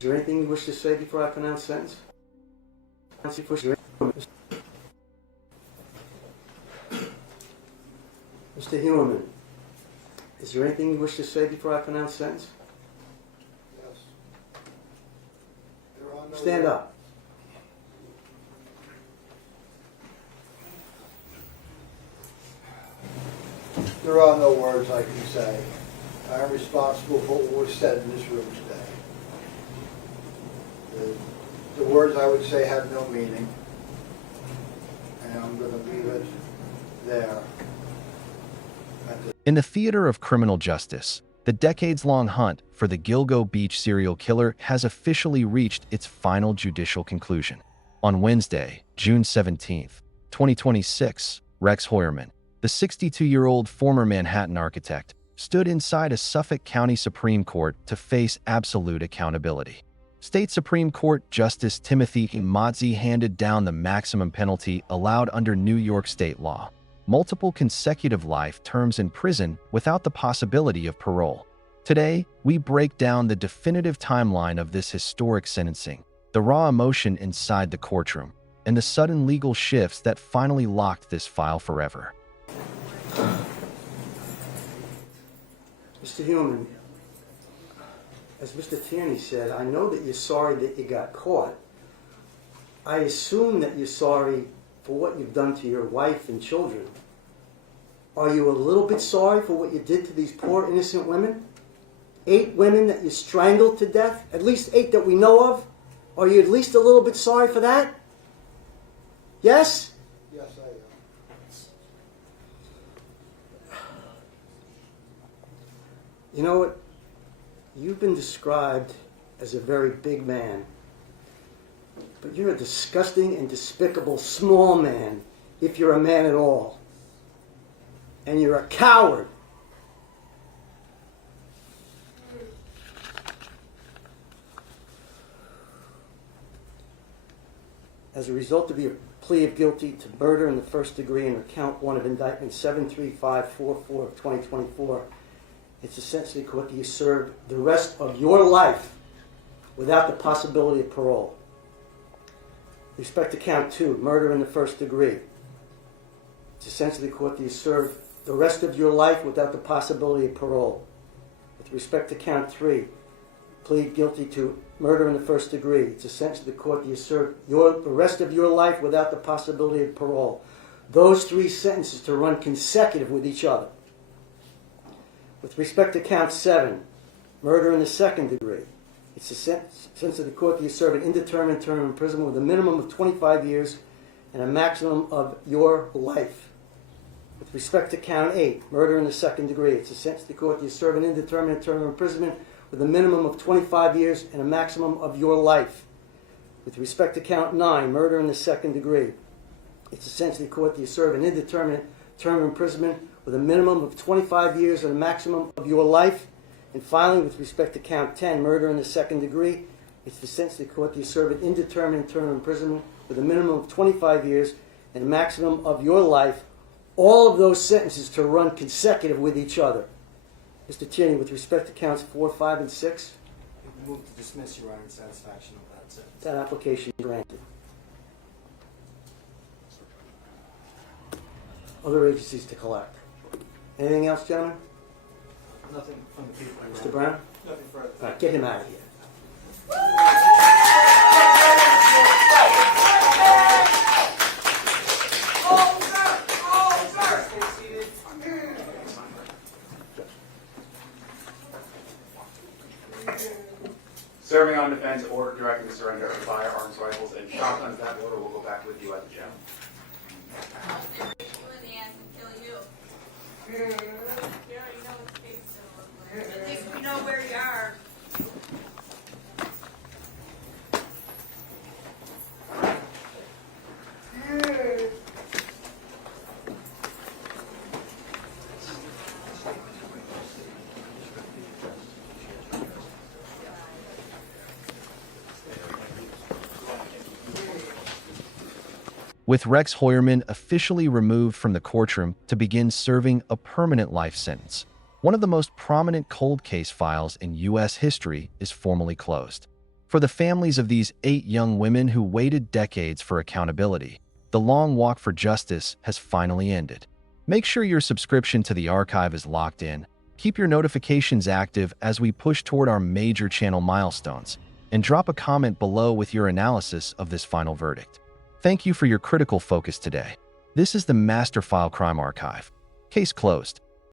there anything you wish to say before I pronounce sentence? Mr. Heuermann, is there anything you wish to say before I pronounce sentence? Yes. There are no Stand up. There are no words I can say. I am responsible for what was said in this room today. The words I would say have no meaning, and I'm going to leave it there. In the theater of criminal justice, the decades-long hunt for the Gilgo Beach serial killer has officially reached its final judicial conclusion. On Wednesday, June 17, 2026, Rex Heuermann, the 62-year-old former Manhattan architect, stood inside a Suffolk County Supreme Court to face absolute accountability. State Supreme Court Justice Timothy Mazzei handed down the maximum penalty allowed under New York state law: multiple consecutive life terms in prison without the possibility of parole. Today, we break down the definitive timeline of this historic sentencing, the raw emotion inside the courtroom, and the sudden legal shifts that finally locked this file forever. Mr. Heuermann, as Mr. Tierney said, I know that you're sorry that you got caught. I assume that you're sorry for what you've done to your wife and children. Are you a little bit sorry for what you did to these poor innocent women? 8 women that you strangled to death, at least 8 that we know of. Are you at least a little bit sorry for that? Yes? Yes, I am. You know what? You've been described as a very big man, but you're a disgusting and despicable small man, if you're a man at all. And you're a coward. As a result of your plea of guilty to murder in the first degree and count 1 of indictment 73544 of 2024, it's essentially court that you serve the rest of your life without the possibility of parole. With respect to count 2, murder in the first degree, it's essentially court that you serve the rest of your life without the possibility of parole. With respect to count 3, plead guilty to murder in the first degree, it's essentially the court that you serve the rest of your life without the possibility of parole. Those 3 sentences to run consecutive with each other. With respect to count 7, murder in the second degree, it's essentially the court that you serve an indeterminate term of imprisonment with a minimum of 25 years and a maximum of your life. With respect to count 8, murder in the second degree, it's essentially the court that you serve an indeterminate term of imprisonment with a minimum of 25 years and a maximum of your life. With respect to count 9, murder in the second degree, it's essentially the court that you serve an indeterminate term of imprisonment with a minimum of 25 years and a maximum of your life. And finally, with respect to count 10, murder in the second degree, it's essentially the court that you serve an indeterminate term of imprisonment with a minimum of 25 years and a maximum of your life. All of those sentences to run consecutive with each other. Mr. Tierney, with respect to counts 4, 5, and 6, Move to dismiss, Your Honor, in satisfaction of that sentence. that application is granted. Other agencies to collect. Anything else, gentlemen? Nothing from the people. Mr. Brown? Nothing further. All right, get him out of here. Serving on defense, order directing the surrender of firearms, rifles, and shotguns. That order will go back with you at the jail. At least we know where you are. With Rex Heuermann officially removed from the courtroom to begin serving a permanent life sentence, one of the most prominent cold case files in U.S. history is formally closed. For the families of these 8 young women who waited decades for accountability, the long walk for justice has finally ended. Make sure your subscription to the archive is locked in, keep your notifications active as we push toward our major channel milestones, and drop a comment below with your analysis of this final verdict. Thank you for your critical focus today. This is the Master File Crime Archive. Case closed.